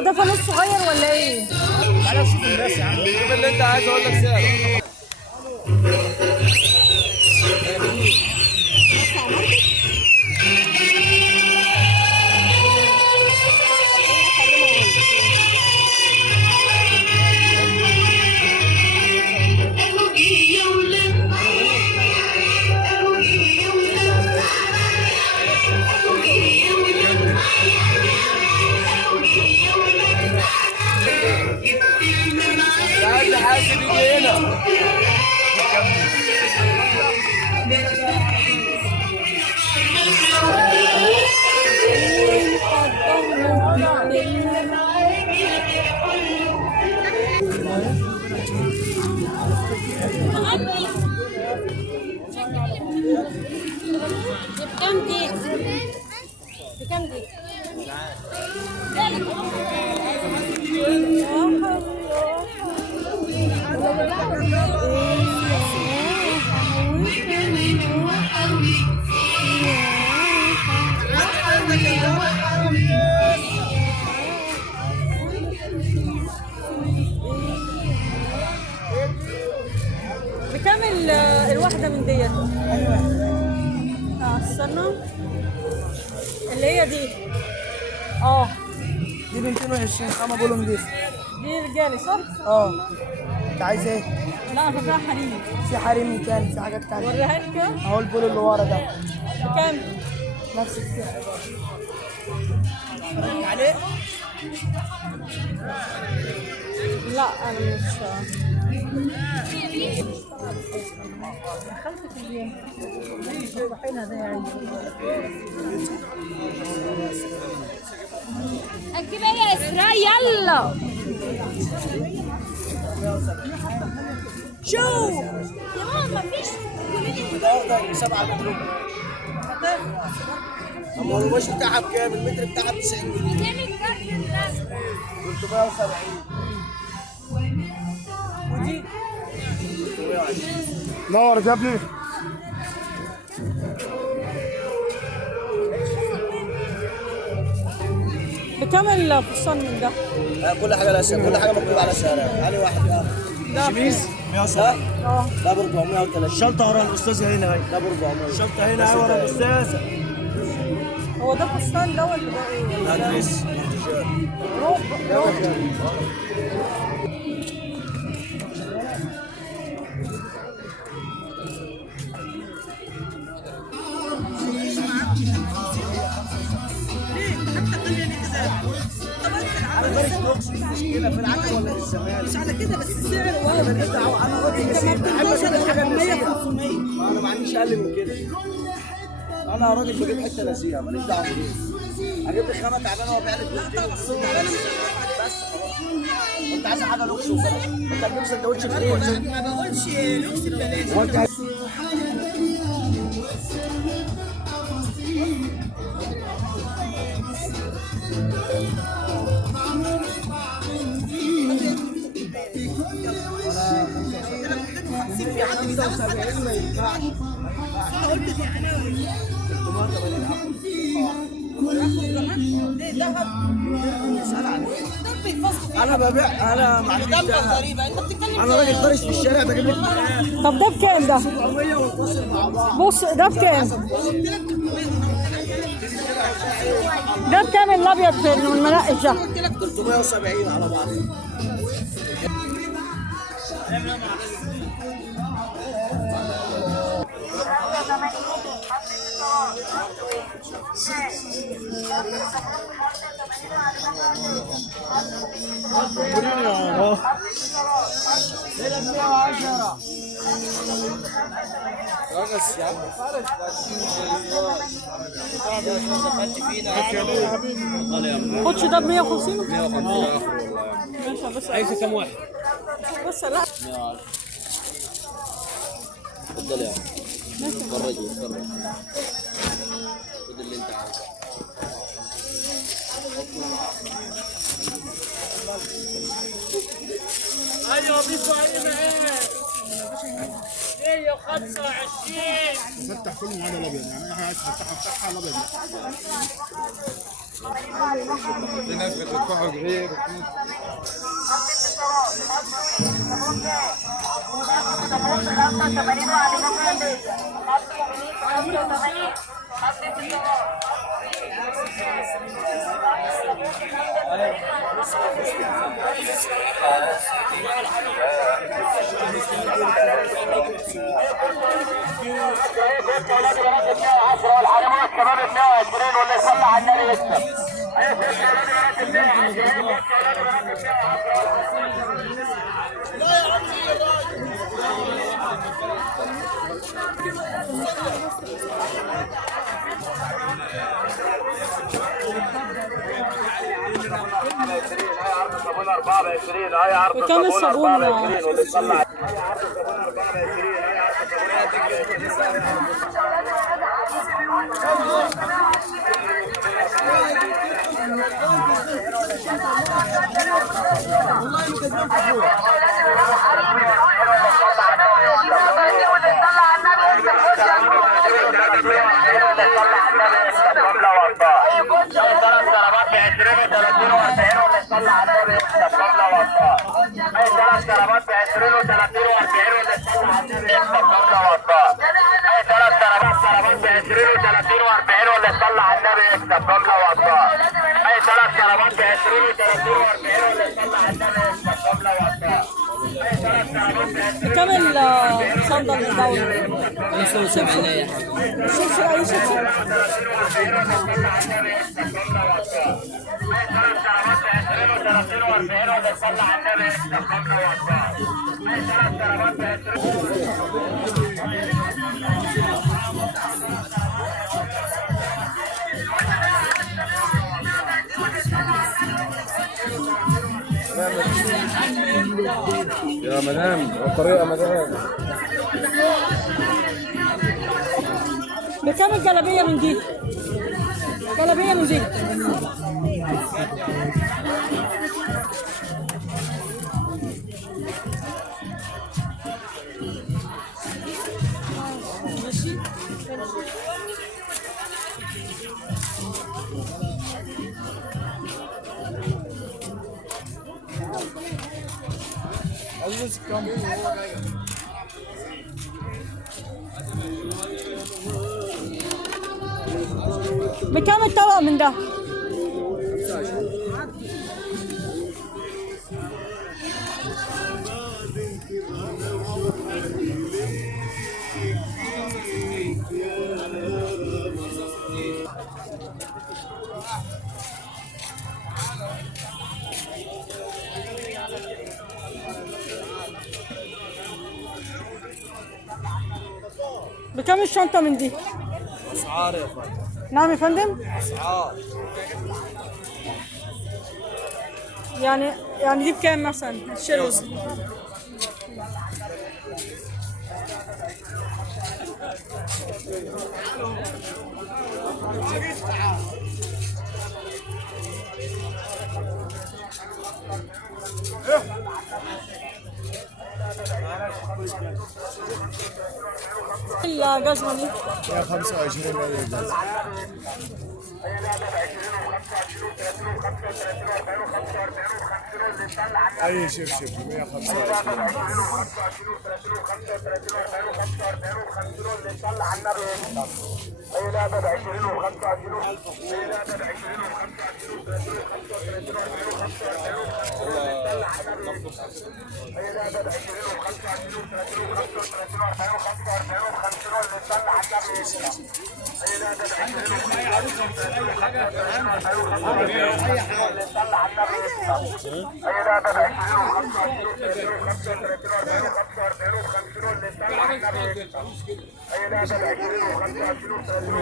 هو ده فانوس صغير ولا ايه؟ تعالى شوف الناس يا عم، شوف اللي انت عايز اقول لك سعره. عايز حاسب يجي هنا. بكام دي؟ بكام دي؟ بكام الواحدة من ديت؟ استنى، اللي هي دي دي ب 220 خامة بولو نضيف. دي رجالي صح؟ انت عايز ايه؟ لا انا فاكرها حريمي. في حريمي تاني، في حاجات تانية. وريها لي كام؟ اهو البولو اللي ورا ده بكام؟ نفس السعر. اتفرجت عليه؟ لا انا مش دخلت في اليوم رايحينها ده يعني هتجيب ايه يا اسراء؟ يلا شو يا ماما مفيش ده 7 متر. اما القماش بتاعها بكام؟ المتر بتاعها ب 90 جنيه. 370. ودي نور يا ابني. بكام الفستان من ده؟ كل حاجه لها سعر، كل حاجه مكتوب على سعرها. علي واحد شميز 170. ده ب 430. الشنطه ورا الاستاذه هنا اهي. ده ب 400. الشنطه هنا اهي ورا الاستاذه. هو ده فستان ده ولا ده ايه؟ ده دريس روب. مشكله في العقل ولا في الزمان؟ مش على كده بس السعر واو. انا راجل انت ما بترضاش غير 400 500. انا ما عنديش اقل من كده. انا راجل بجيب حته نسيها ماليش دعوه بيه. اجيب لي خامه تعبانه وابيع لك. لا طبعا انا مش بس خلاص. انت عايز حاجه لوكس وخلاص. انت هتجيب سندوتش بفلوس. ما بقولش لوكس ببلاش. في 75 ما ينفعش. انا قلت دي عناوي. انا ببيع، انا ما عنديش غريبه انت بتتكلم. انا راجل فرش في الشارع بجيب لك. طب ده بكام ده؟ 700 ونتصل مع بعض. بص ده بكام؟ ده بكام الابيض المنقش ده؟ 370 على بعض. خدش ده ب 150. 150. ماشي بس عايزه كم واحد؟ بس لا اتفضل يا عم. اتفرج اتفرج. خد اللي انت عايزه. ايوه بيسوا علينا ايه 25. فتح كله ما عدا الابيض، يعني اي حاجه عايز تفتحها الابيض. في ناس بتدفعوا كبير. الشباب 120 واللي يصلي على النبي يكسب. وكم الصابون؟ كم الصندل الدولي؟ 75 شبشب أي شبشب؟ يا مدام الطريقة مدام. بكم الجلابية من دي؟ جلابية من دي بكم الطبق من ده؟ بكم الشنطة من دي؟ اسعار يا فندم. نعم يا فندم؟ اسعار. يعني دي بكام مثلا؟ الشيروز الجزمة دي 125 جزمة. أي شبشب 125.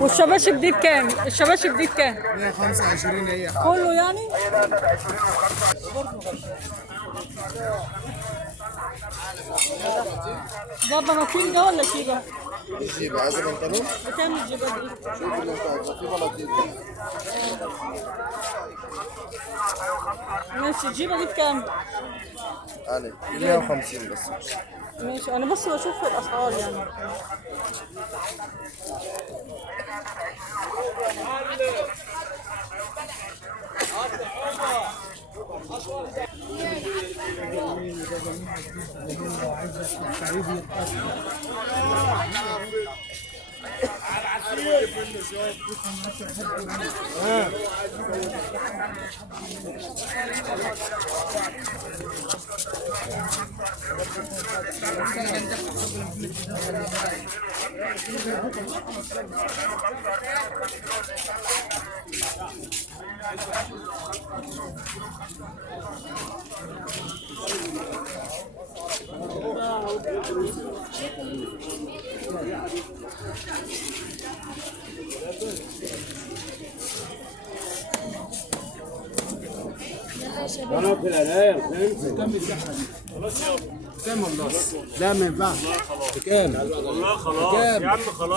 والشباشب دي بكام؟ الشباشب دي بكام؟ 125 هي. كله يعني؟ ده بناطيل ده ولا شيبة؟ جيبة عايز بنطلون؟ بكام الجيبة دي؟ شوف اللي انت عايزه في بلاطيل. ماشي الجيبة دي بكام؟ علي 150 بس. ماشي انا بس بشوف الاسعار يعني. لا ما ينفعش. بكام؟ والله خلاص يا عم خلاص.